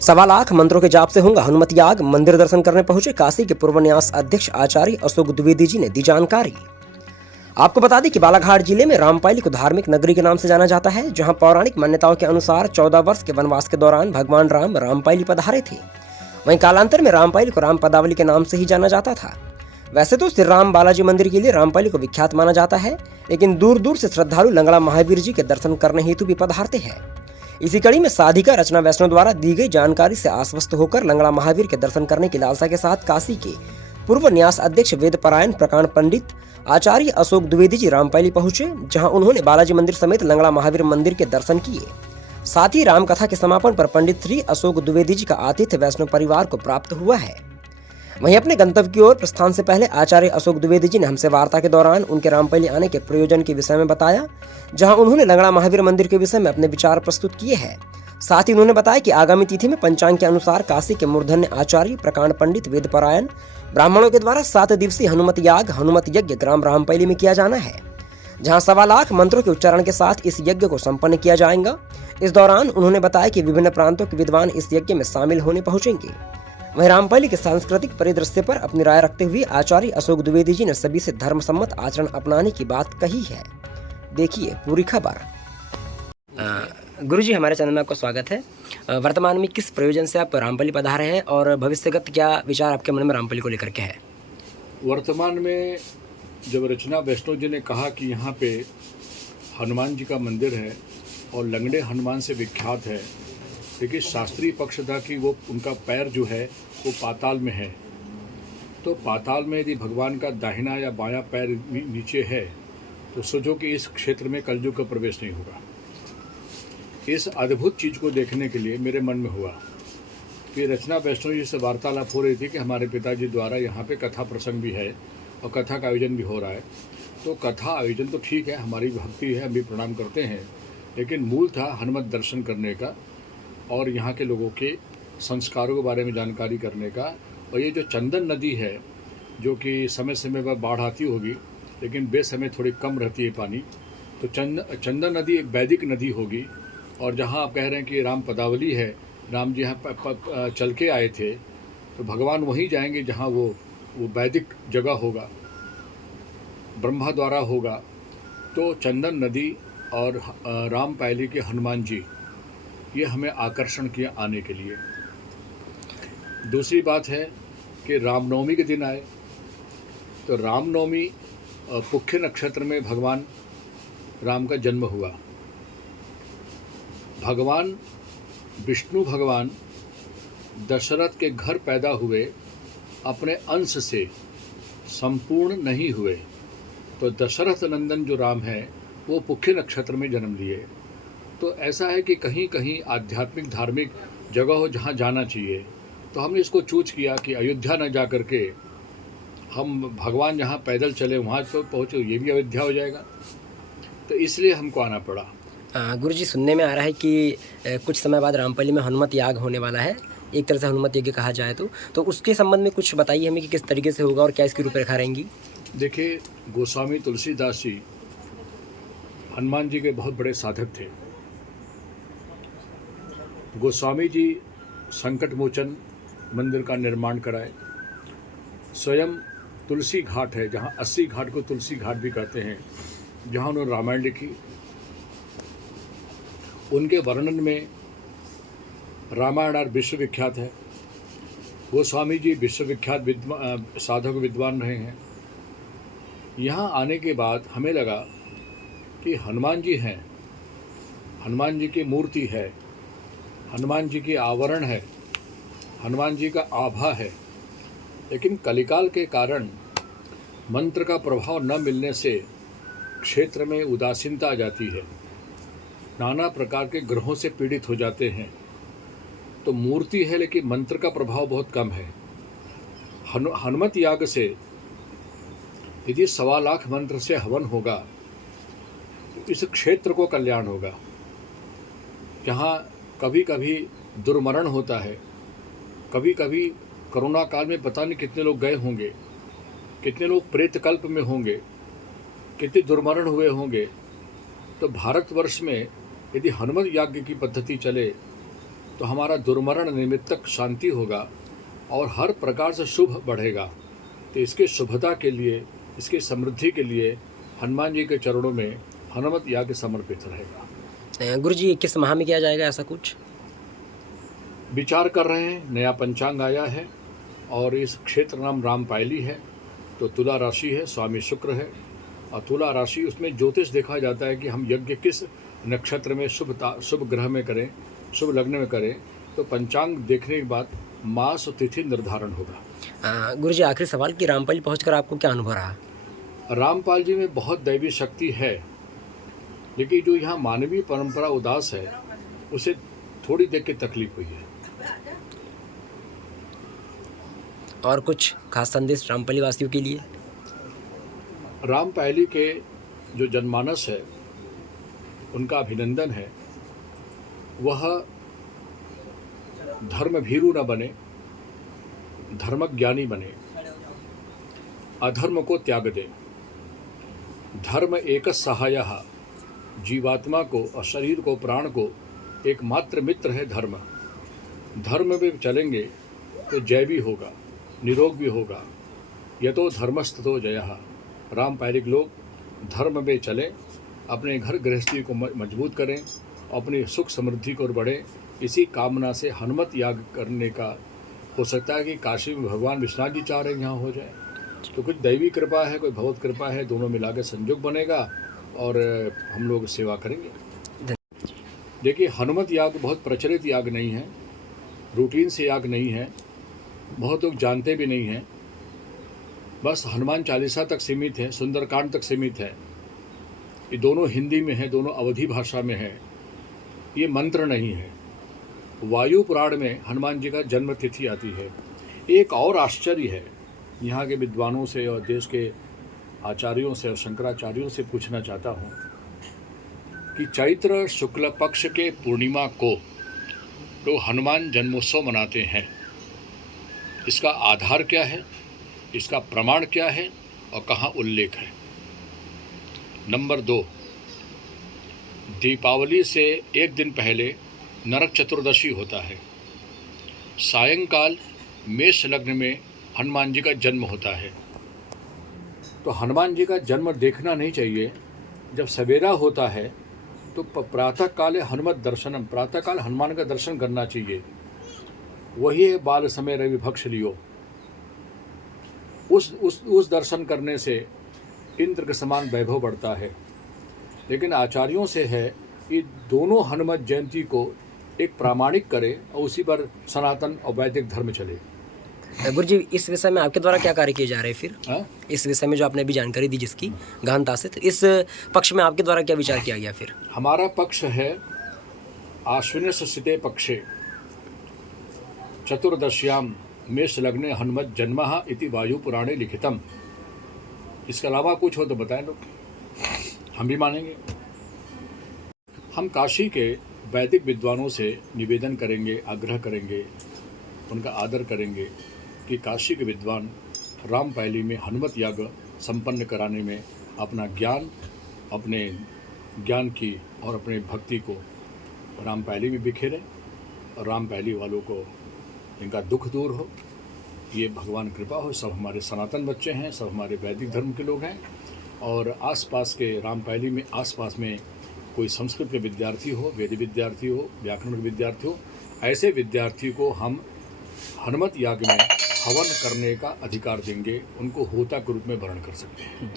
सवा लाख मंत्रों के जाप से होगा हनुमत याग। मंदिर दर्शन करने पहुंचे काशी के पूर्व न्यास अध्यक्ष आचार्य अशोक द्विवेदी जी ने दी जानकारी। आपको बता दें कि बालाघाट जिले में रामपायली को धार्मिक नगरी के नाम से जाना जाता है, जहां पौराणिक मान्यताओं के अनुसार 14 वर्ष के वनवास के दौरान भगवान राम रामपायली पधारे थे। वहीं कालांतर में रामपायली को राम पदावली के नाम से ही जाना जाता था। वैसे तो श्री राम बालाजी मंदिर के लिए रामपायली को विख्यात माना जाता है, लेकिन दूर दूर से श्रद्धालु लंगड़ा महावीर जी के दर्शन करने हेतु भी पधारते हैं। इसी कड़ी में साधिका रचना वैष्णव द्वारा दी गई जानकारी से आश्वस्त होकर लंगड़ा महावीर के दर्शन करने की लालसा के साथ काशी के पूर्व न्यास अध्यक्ष वेद पारायण प्रकांड पंडित आचार्य अशोक द्विवेदी जी रामपायली पहुंचे, जहां उन्होंने बालाजी मंदिर समेत लंगड़ा महावीर मंदिर के दर्शन किए। साथ ही रामकथा के समापन पर पंडित श्री अशोक द्विवेदी जी का आतिथ्य वैष्णव परिवार को प्राप्त हुआ है। वहीं अपने गंतव्य की ओर प्रस्थान से पहले आचार्य अशोक द्विवेदी जी ने हमसे वार्ता के दौरान उनके रामपायली आने के प्रयोजन के विषय में बताया, जहां उन्होंने लंगड़ा महावीर मंदिर के विषय में अपने विचार प्रस्तुत किए हैं। साथ ही उन्होंने बताया कि आगामी तिथि में पंचांग के अनुसार काशी के मूर्धन्य आचार्य प्रकांड पंडित वेद पारायण ब्राह्मणों के द्वारा 7 दिवसीय हनुमत याग हनुमत यज्ञ ग्राम रामपायली में किया जाना है, जहां सवा लाख मंत्रों के उच्चारण के साथ इस यज्ञ को संपन्न किया जाएगा। इस दौरान उन्होंने बताया कि विभिन्न प्रांतों के विद्वान इस यज्ञ में शामिल होने पहुंचेंगे। वहीं रामपायली के सांस्कृतिक परिदृश्य पर अपनी राय रखते हुए आचार्य अशोक द्विवेदी जी ने सभी से धर्म सम्मत आचरण अपनाने की बात कही है। देखिए पूरी खबर। गुरु जी, हमारे चैनल में आपका स्वागत है। वर्तमान में किस प्रयोजन से आप रामपायली पधारे हैं और भविष्यगत क्या विचार आपके मन में रामपायली को लेकर के है? वर्तमान में जब रचना वैष्णव जी ने कहा कि यहाँ पे हनुमान जी का मंदिर है और लंगड़े हनुमान से विख्यात है, देखिए शास्त्रीय पक्ष था कि वो उनका पैर जो है वो पाताल में है, तो पाताल में यदि भगवान का दाहिना या बायां पैर नीचे है तो सोचो कि इस क्षेत्र में कलयुग का प्रवेश नहीं होगा। इस अद्भुत चीज़ को देखने के लिए मेरे मन में हुआ कि रचना वैष्णव जी से वार्तालाप हो रही थी कि हमारे पिताजी द्वारा यहाँ पे कथा प्रसंग भी है और कथा का आयोजन भी हो रहा है। तो कथा आयोजन तो ठीक है, हमारी भक्ति है, हम भी प्रणाम करते हैं, लेकिन मूल था हनुमत दर्शन करने का और यहाँ के लोगों के संस्कारों के बारे में जानकारी करने का। और ये जो चंदन नदी है, जो कि समय समय पर बाढ़ आती होगी लेकिन बेसमय थोड़ी कम रहती है पानी, तो चंदन नदी एक वैदिक नदी होगी। और जहाँ आप कह रहे हैं कि राम पदावली है, राम जी यहाँ चल के आए थे, तो भगवान वहीं जाएंगे जहाँ वो वैदिक जगह होगा, ब्रह्मा द्वारा होगा। तो चंदन नदी और रामपायली के हनुमान जी, ये हमें आकर्षण किया आने के लिए। दूसरी बात है कि रामनवमी के दिन आए, तो रामनवमी पुख्य नक्षत्र में भगवान राम का जन्म हुआ। भगवान विष्णु भगवान दशरथ के घर पैदा हुए, अपने अंश से संपूर्ण नहीं हुए, तो दशरथ नंदन जो राम है वो पुख्य नक्षत्र में जन्म लिए। तो ऐसा है कि कहीं कहीं आध्यात्मिक धार्मिक जगह हो जहाँ जाना चाहिए, तो हमने इसको चूज किया कि अयोध्या न जा कर के हम भगवान जहाँ पैदल चले वहाँ तो पहुँचे, ये भी अयोध्या हो जाएगा, तो इसलिए हमको आना पड़ा। गुरु जी, सुनने में आ रहा है कि कुछ समय बाद रामपायली में हनुमत याग होने वाला है, एक तरह से हनुमत यज्ञ कहा जाए तो उसके संबंध में कुछ बताइए हमें कि किस तरीके से होगा और क्या इसकी रूपरेखा रहेंगी। देखिए, गोस्वामी तुलसीदास जी हनुमान जी के बहुत बड़े साधक थे। गोस्वामी जी संकट मोचन मंदिर का निर्माण कराए। स्वयं तुलसी घाट है, जहाँ 80 घाट को तुलसी घाट भी कहते हैं, जहाँ उन्होंने रामायण लिखी। उनके वर्णन में रामायण और विश्वविख्यात है। गोस्वामी जी विश्वविख्यात साधक विद्वान रहे हैं। यहाँ आने के बाद हमें लगा कि हनुमान जी हैं, हनुमान जी की मूर्ति है, हनुमान जी की आवरण है, हनुमान जी का आभा है, लेकिन कलिकाल के कारण मंत्र का प्रभाव न मिलने से क्षेत्र में उदासीनता आ जाती है, नाना प्रकार के ग्रहों से पीड़ित हो जाते हैं। तो मूर्ति है लेकिन मंत्र का प्रभाव बहुत कम है। हनुमत याग से यदि 1.25 लाख मंत्र से हवन होगा तो इस क्षेत्र को कल्याण होगा। यहाँ कभी कभी दुर्मरण होता है, कभी कभी कोरोना काल में पता नहीं कितने लोग गए होंगे, कितने लोग प्रेतकल्प में होंगे, कितने दुर्मरण हुए होंगे। तो भारतवर्ष में यदि हनुमत याग की पद्धति चले तो हमारा दुर्मरण निमित्तक शांति होगा और हर प्रकार से शुभ बढ़ेगा। तो इसके शुभता के लिए, इसके समृद्धि के लिए हनुमान जी के चरणों में हनुमत याग समर्पित रहेगा। गुरु जी किस माह में किया जाएगा ऐसा कुछ? विचार कर रहे हैं, नया पंचांग आया है और इस क्षेत्र नाम रामपायली है, तो तुला राशि है, स्वामी शुक्र है और तुला राशि, उसमें ज्योतिष देखा जाता है कि हम यज्ञ किस नक्षत्र में शुभ ग्रह में करें, शुभ लग्न में करें। तो पंचांग देखने के बाद मास और तिथि निर्धारण होगा। गुरु जी आखिरी सवाल कि रामपाल पहुंचकर आपको क्या अनुभव रहा? रामपाल जी में बहुत दैवी शक्ति है, लेकिन जो यहाँ मानवीय परंपरा उदास है उसे थोड़ी देख के तकलीफ हुई है। और कुछ खास संदेश रामपाली वासियों के लिए? रामपायली के जो जनमानस है उनका अभिनंदन है, वह धर्म भीरु न बने, धर्मज्ञानी बने, अधर्म को त्याग दे। धर्म एक सहायः, जीवात्मा को और शरीर को, प्राण को एकमात्र मित्र है धर्म। धर्म में चलेंगे तो जय भी होगा, निरोग भी होगा। यतो धर्मस्ततो जयः। रामपायलिक लोग धर्म में चलें, अपने घर गृहस्थी को मजबूत करें, अपनी सुख समृद्धि को बढ़ें। इसी कामना से हनुमत याग करने का हो सकता है कि काशी में भगवान विश्वनाथ जी चाह रहे हैं यहाँ हो जाए। तो कुछ दैवी कृपा है, कोई भगवत कृपा है, दोनों मिला के संयोग बनेगा और हम लोग सेवा करेंगे। देखिए, हनुमत याग बहुत प्रचलित याग नहीं है, रूटीन से याग नहीं है, बहुत लोग जानते भी नहीं हैं। बस हनुमान चालीसा तक सीमित है, सुंदरकांड तक सीमित है। ये दोनों हिंदी में है, दोनों अवधी भाषा में है, ये मंत्र नहीं है। वायु पुराण में हनुमान जी का जन्म तिथि आती है। एक और आश्चर्य है, यहाँ के विद्वानों से और देश के आचार्यों से और शंकराचार्यों से पूछना चाहता हूँ कि चैत्र शुक्ल पक्ष के पूर्णिमा को लोग हनुमान जन्मोत्सव मनाते हैं। इसका आधार क्या है, इसका प्रमाण क्या है और कहाँ उल्लेख है? नंबर 2, दीपावली से एक दिन पहले नरक चतुर्दशी होता है। सायंकाल मेष लग्न में हनुमान जी का जन्म होता है। तो हनुमान जी का जन्म देखना नहीं चाहिए। जब सवेरा होता है तो प्रातः काले हनुमत दर्शनम, प्रातः काल हनुमान का दर्शन करना चाहिए। वही है बाल समय रवि भक्ष लियो। उस दर्शन करने से इंद्र के समान वैभव बढ़ता है। लेकिन आचार्यों से है कि दोनों हनुमत जयंती को एक प्रामाणिक करे और उसी पर सनातन और वैदिक धर्म चले। गुरु जी इस विषय में आपके द्वारा क्या कार्य किए जा रहे हैं फिर? इस विषय में जो आपने अभी जानकारी दी जिसकी गहनता से, तो इस पक्ष में आपके द्वारा क्या विचार किया गया फिर? हमारा पक्ष है आश्विनस्थिते पक्षे चतुर्दश्याम मेष लग्ने हनुमत जन्मः इति वायु पुराणे लिखितम। इसके अलावा कुछ हो तो बताएं लोग, हम भी मानेंगे। हम काशी के वैदिक विद्वानों से निवेदन करेंगे, आग्रह करेंगे, उनका आदर करेंगे कि काशी के विद्वान रामपायली में हनुमत याग संपन्न कराने में अपना ज्ञान, अपने ज्ञान की और अपने भक्ति को रामपायली में बिखेरें और रामपायली वालों को इनका दुख दूर हो, ये भगवान कृपा हो। सब हमारे सनातन बच्चे हैं, सब हमारे वैदिक धर्म के लोग हैं और आसपास के रामपायली में आसपास में कोई संस्कृत के विद्यार्थी हो, वेद विद्यार्थी हो, व्याकरण के विद्यार्थी हो, ऐसे विद्यार्थी को हम हनुमत याग में हवन करने का अधिकार देंगे, उनको होता के रूप में वर्ण कर सकते हैं।